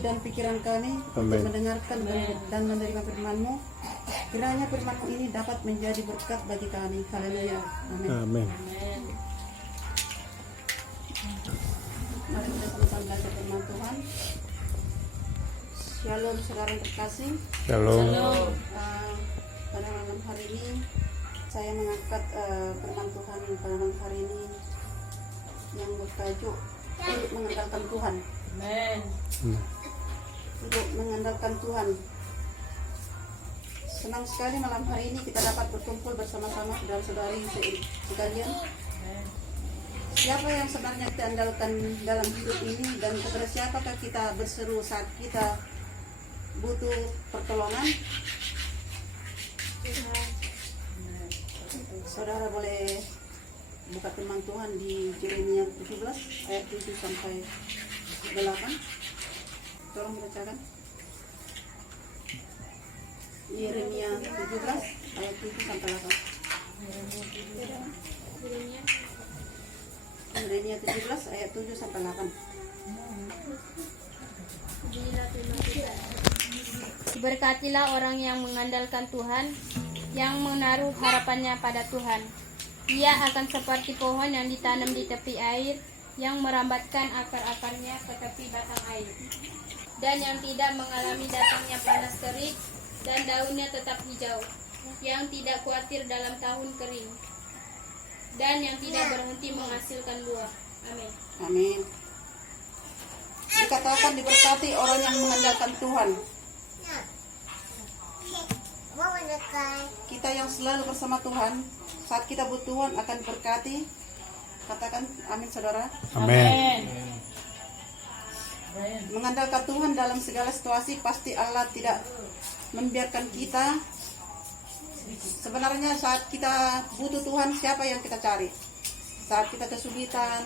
dan pikiran kami untuk mendengarkan dan menerima firman-Mu. Kiranya firman-Mu ini dapat menjadi berkat bagi kami. Haleluya. Amin. Amin. Mari kita sama-sama belajar firman Tuhan. Shalom saudara yang terkasih. Shalom. Pada malam hari ini saya mengangkat firman Tuhan pada malam hari ini yang bertajuk untuk mengandalkan Tuhan. Amen. Untuk mengandalkan Tuhan. Senang sekali malam hari ini kita dapat berkumpul bersama-sama saudara-saudari sekalian. Siapa yang sebenarnya kita andalkan dalam hidup ini, dan kepada siapakah kita berseru saat kita butuh pertolongan? Saudara boleh buka firman Tuhan di Yeremia 17 ayat 7 sampai 8. Tolong bacakan. Yeremia 17 ayat 7 sampai 8. Yeremia 17 ayat 7 sampai 8. Berkatilah orang yang mengandalkan Tuhan, yang menaruh harapannya pada Tuhan. Ia akan seperti pohon yang ditanam di tepi air, yang merambatkan akar-akarnya ke tepi batang air, dan yang tidak mengalami datangnya panas terik, dan daunnya tetap hijau, yang tidak khawatir dalam tahun kering, dan yang tidak berhenti menghasilkan buah. Amin. Amin. Dikatakan diberkati orang yang mengandalkan Tuhan. Kita yang selalu bersama Tuhan, saat kita butuh Tuhan akan berkati. Katakan amin saudara. Amin. Mengandalkan Tuhan dalam segala situasi, pasti Allah tidak membiarkan kita. Sebenarnya saat kita butuh Tuhan, siapa yang kita cari? Saat kita kesulitan,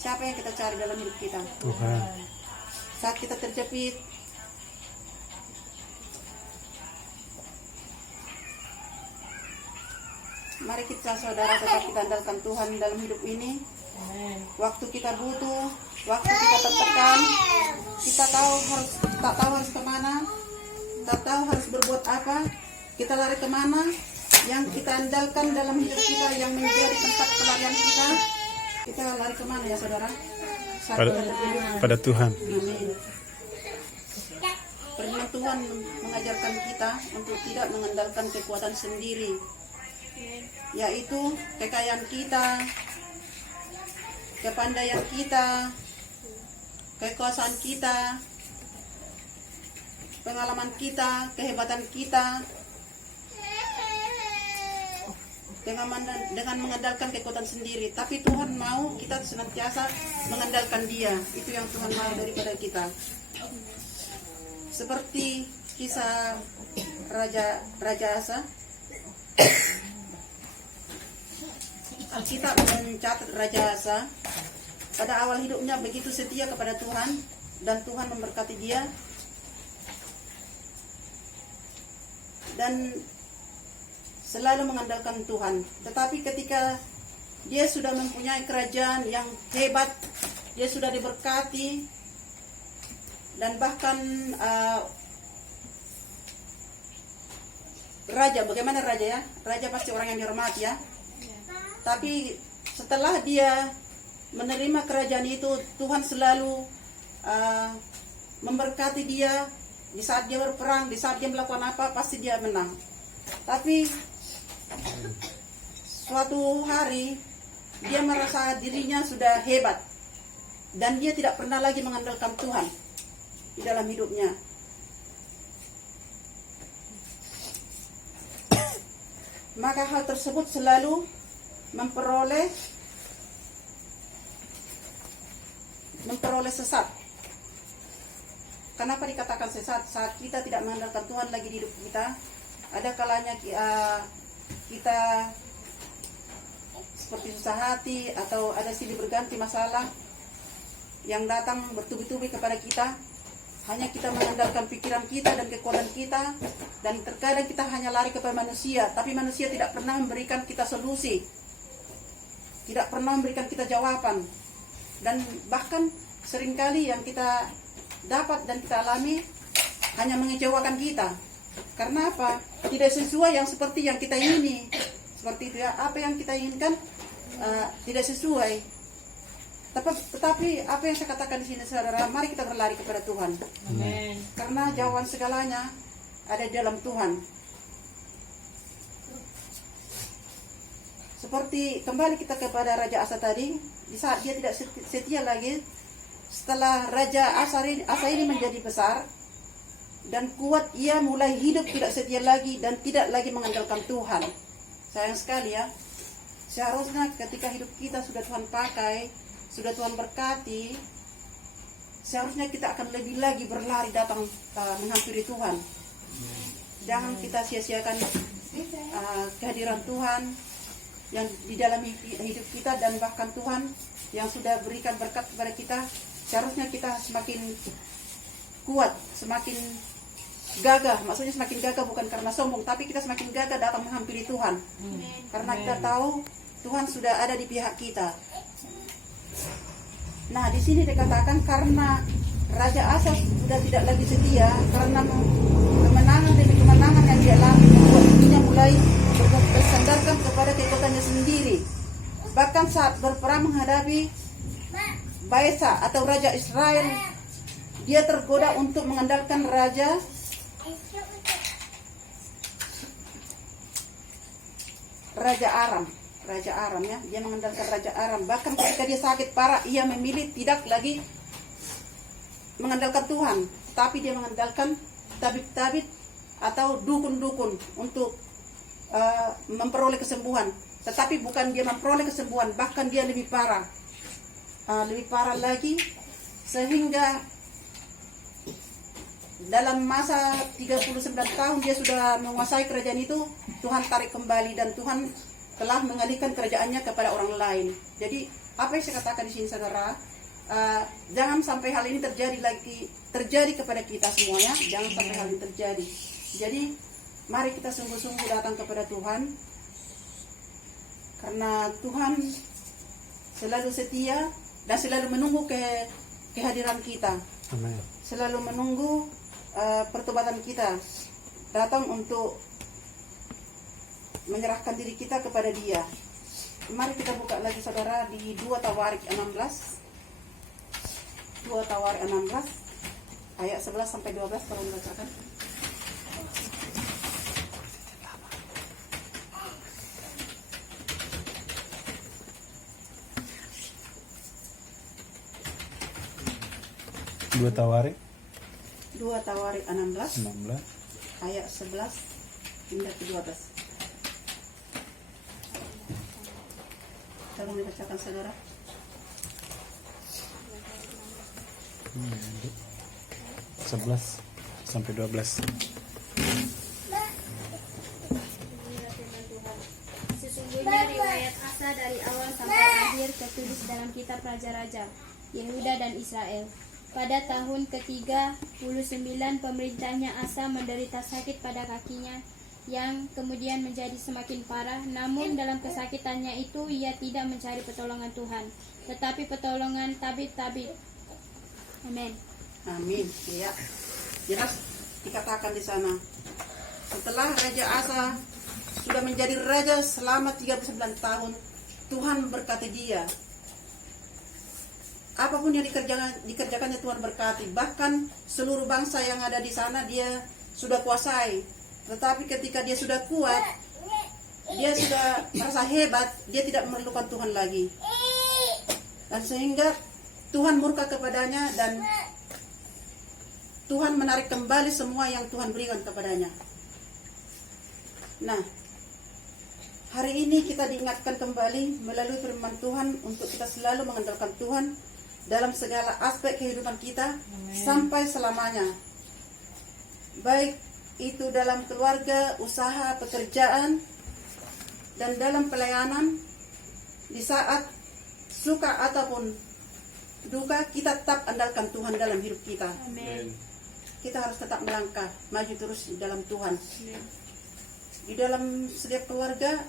siapa yang kita cari dalam hidup kita? Tuhan. Saat kita terjepit, mari kita saudara tetap kita andalkan Tuhan dalam hidup ini. Waktu kita butuh, waktu kita tertekan, kita tak tahu harus kemana, tak tahu harus berbuat apa, kita lari kemana? Yang kita andalkan dalam hidup kita, yang menjadi tempat pelarian kita, kita lari kemana ya saudara? Pada Tuhan. Amin. Firman Tuhan mengajarkan kita untuk tidak mengandalkan kekuatan sendiri, yaitu kekayaan kita, kepandaian kita, kekuasaan kita, pengalaman kita, kehebatan kita, dengan mengandalkan kekuatan sendiri. Tapi Tuhan mau kita senantiasa mengandalkan Dia. Itu yang Tuhan mau daripada kita. Seperti kisah Raja Asa, Alkitab mencatat Raja Asa pada awal hidupnya begitu setia kepada Tuhan, dan Tuhan memberkati dia, dan selalu mengandalkan Tuhan. Tetapi ketika dia sudah mempunyai kerajaan yang hebat, dia sudah diberkati, dan bahkan raja, bagaimana raja ya? Raja pasti orang yang dihormati ya. Tapi setelah dia menerima kerajaan itu, Tuhan selalu memberkati dia. Di saat dia berperang, di saat dia melakukan apa, pasti dia menang. Tapi suatu hari dia merasa dirinya sudah hebat, dan dia tidak pernah lagi mengandalkan Tuhan di dalam hidupnya. Maka hal tersebut selalu memperoleh sesat. Kenapa dikatakan sesat? Saat kita tidak mengandalkan Tuhan lagi di hidup kita, ada kalanya kita seperti susah hati, atau ada silih berganti masalah yang datang bertubi-tubi kepada kita. Hanya kita mengandalkan pikiran kita dan kekuatan kita, dan terkadang kita hanya lari kepada manusia, tapi manusia tidak pernah memberikan kita solusi, tidak pernah memberikan kita jawaban. Dan bahkan seringkali yang kita dapat dan kita alami hanya mengecewakan kita. Karena apa? Tidak sesuai yang seperti yang kita ingini. Seperti itu ya, apa yang kita inginkan tidak sesuai. Tetapi apa yang saya katakan di sini saudara, mari kita berlari kepada Tuhan. Amin. Karena jawaban segalanya ada di dalam Tuhan. Seperti kembali kita kepada Raja Asa tadi, di saat dia tidak setia lagi, setelah Raja Asa ini menjadi besar dan kuat, ia mulai hidup tidak setia lagi dan tidak lagi mengandalkan Tuhan. Sayang sekali ya. Seharusnya ketika hidup kita sudah Tuhan pakai, sudah Tuhan berkati, seharusnya kita akan lebih lagi berlari datang menghampiri Tuhan. Jangan kita sia-siakan kehadiran Tuhan yang di dalam hidup kita, dan bahkan Tuhan yang sudah berikan berkat kepada kita. Seharusnya kita semakin kuat, semakin gagah. Maksudnya semakin gagah bukan karena sombong, tapi kita semakin gagah datang menghampiri Tuhan. Karena kita tahu Tuhan sudah ada di pihak kita. Nah, di sini dikatakan karena Raja Asa sudah tidak lagi setia, karena kemenangan demi kemenangan yang dia alami membuat dirinya mulai bersandarkan kepada kekuatannya sendiri. Bahkan saat berperang menghadapi Baesa atau Raja Israel, dia tergoda untuk mengandalkan Raja Aram ya. Dia mengandalkan Raja Aram. Bahkan ketika dia sakit parah, ia memilih tidak lagi mengandalkan Tuhan, tapi dia mengandalkan tabib-tabib atau dukun-dukun untuk memperoleh kesembuhan. Tetapi bukan dia memperoleh kesembuhan, bahkan dia lebih parah lagi, sehingga dalam masa 39 tahun dia sudah menguasai kerajaan itu. Tuhan tarik kembali dan Tuhan telah mengalihkan kerajaannya kepada orang lain. Jadi apa yang saya katakan di sini saudara, jangan sampai hal ini terjadi kepada kita semuanya. Jangan sampai hal ini terjadi. Jadi mari kita sungguh-sungguh datang kepada Tuhan, karena Tuhan selalu setia dan selalu menunggu kehadiran kita. Amin. Selalu menunggu pertobatan kita datang untuk menyerahkan diri kita kepada Dia. Mari kita buka lagi saudara di 2 Tawarik 16. 2 Tawarik 16 ayat 11 sampai 12, tolong bacakan. Dua Tawarik 2 Tawarik 16 16. ayat 11 hingga ke 12. Tolong dibacakan saudara. 11 sampai 12. Sesungguhnya riwayat Asa dari awal sampai akhir tertulis dalam kitab Raja-Raja Yehuda dan Israel. Pada tahun ke-39 pemerintahnya, Asa menderita sakit pada kakinya yang kemudian menjadi semakin parah. Namun dalam kesakitannya itu ia tidak mencari pertolongan Tuhan, tetapi pertolongan tabib-tabib. Amin. Amin. Ya. Jelas dikatakan di sana. Setelah Raja Asa sudah menjadi raja selama 39 tahun, Tuhan berkati dia. Apapun yang dikerjakannya Tuhan berkati. Bahkan seluruh bangsa yang ada di sana dia sudah kuasai. Tetapi ketika dia sudah kuat, dia sudah merasa hebat, dia tidak memerlukan Tuhan lagi. Dan sehingga Tuhan murka kepadanya dan Tuhan menarik kembali semua yang Tuhan berikan kepadanya. Nah, hari ini kita diingatkan kembali melalui firman Tuhan untuk kita selalu mengandalkan Tuhan dalam segala aspek kehidupan kita. Amen. Sampai selamanya. Baik itu dalam keluarga, usaha, pekerjaan, dan dalam pelayanan, di saat suka ataupun duka, kita tetap andalkan Tuhan dalam hidup kita. Amen. Kita harus tetap melangkah, maju terus di dalam Tuhan. Amen. Di dalam setiap keluarga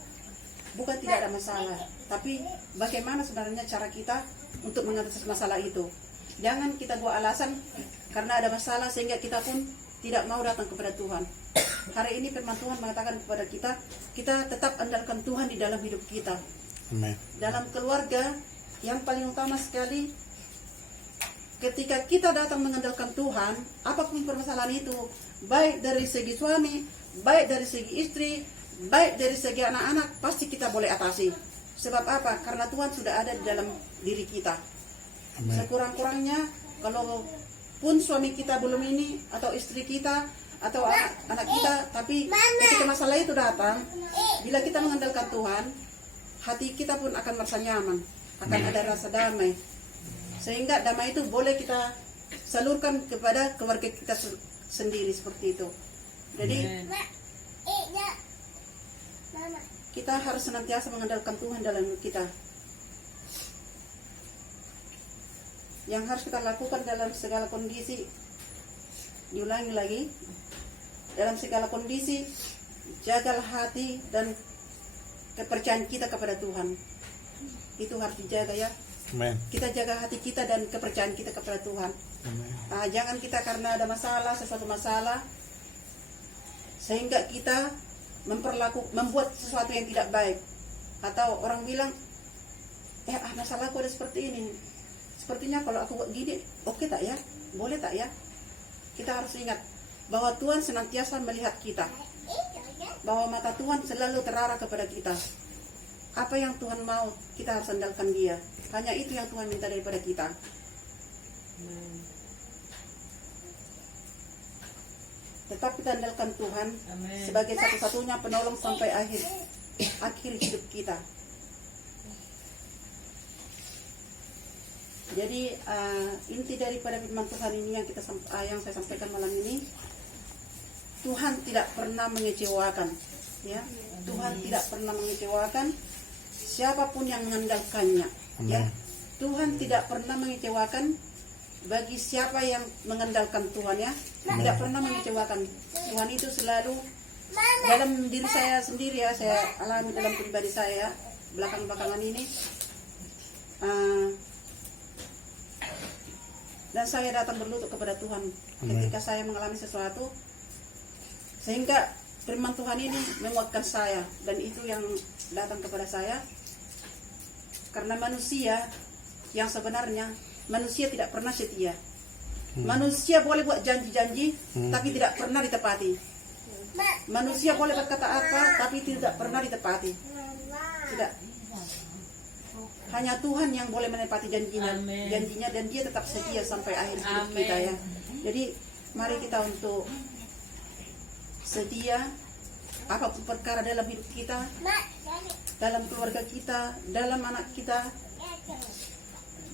bukan tidak ada masalah, tapi bagaimana sebenarnya cara kita untuk mengatasi masalah itu. Jangan kita buat alasan karena ada masalah sehingga kita pun tidak mau datang kepada Tuhan. Hari ini firman Tuhan mengatakan kepada kita, kita tetap andalkan Tuhan di dalam hidup kita. Amin. Dalam keluarga, yang paling utama sekali, ketika kita datang mengandalkan Tuhan, apapun permasalahan itu, baik dari segi suami, baik dari segi istri, baik dari segi anak-anak, pasti kita boleh atasi. Sebab apa? Karena Tuhan sudah ada di dalam diri kita. Amin. Sekurang-kurangnya, kalau pun suami kita belum ini, atau istri kita, atau anak kita, tapi ketika masalah itu datang, bila kita mengandalkan Tuhan, hati kita pun akan merasa nyaman, akan ada rasa damai. Sehingga damai itu boleh kita salurkan kepada keluarga kita sendiri seperti itu. Jadi kita harus senantiasa mengandalkan Tuhan dalam hidup kita. Yang harus kita lakukan dalam segala kondisi, diulangi lagi, dalam segala kondisi, jagalah hati dan kepercayaan kita kepada Tuhan. Itu harus dijaga ya. Amin. Kita jaga hati kita dan kepercayaan kita kepada Tuhan. Amin. Jangan kita karena ada masalah, sesuatu masalah, sehingga kita membuat sesuatu yang tidak baik. Atau orang bilang, masalahku ada seperti ini. Sepertinya kalau aku buat gini, oke tak ya? Boleh tak ya? Kita harus ingat bahwa Tuhan senantiasa melihat kita. Bahwa mata Tuhan selalu terarah kepada kita. Apa yang Tuhan mau, kita harus andalkan Dia. Hanya itu yang Tuhan minta daripada kita. Tetap kita andalkan Tuhan sebagai satu-satunya penolong sampai akhir hidup kita. Jadi inti daripada firman Tuhan ini yang saya sampaikan malam ini, Tuhan tidak pernah mengecewakan, ya. Tuhan tidak pernah mengecewakan siapapun yang mengandalkannya, ya. Tuhan tidak pernah mengecewakan bagi siapa yang mengandalkan Tuhan, ya. Tidak pernah mengecewakan. Tuhan itu selalu dalam diri saya sendiri, ya, saya alami dalam pribadi saya belakangan ini. Dan saya datang berlutut kepada Tuhan ketika saya mengalami sesuatu, sehingga firman Tuhan ini menguatkan saya, dan itu yang datang kepada saya. Karena manusia yang sebenarnya, manusia tidak pernah setia. Manusia boleh buat janji-janji, tapi tidak pernah ditepati. Manusia boleh berkata apa, tapi tidak pernah ditepati. Tidak. Hanya Tuhan yang boleh menepati janjinya, dan Dia tetap setia sampai akhir hidup kita, ya. Jadi mari kita untuk setia apapun perkara dalam hidup kita, dalam keluarga kita, dalam anak kita,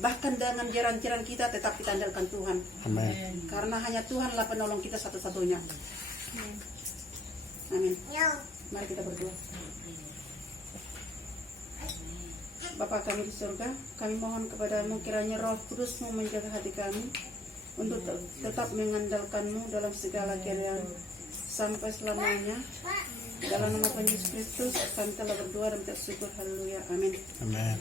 bahkan dengan jiran-jiran kita, tetap kita andalkan Tuhan. Amin. Karena hanya Tuhanlah penolong kita satu-satunya. Amin. Mari kita berdoa. Bapa kami di surga, kami mohon kepadamu kiranya Roh Kudus-Mu menjaga hati kami untuk tetap mengandalkan-Mu dalam segala keadaan sampai selamanya. Dalam nama Tuhan Yesus Kristus kami telah berdoa dan bersyukur. Haleluya. Amin. Amin.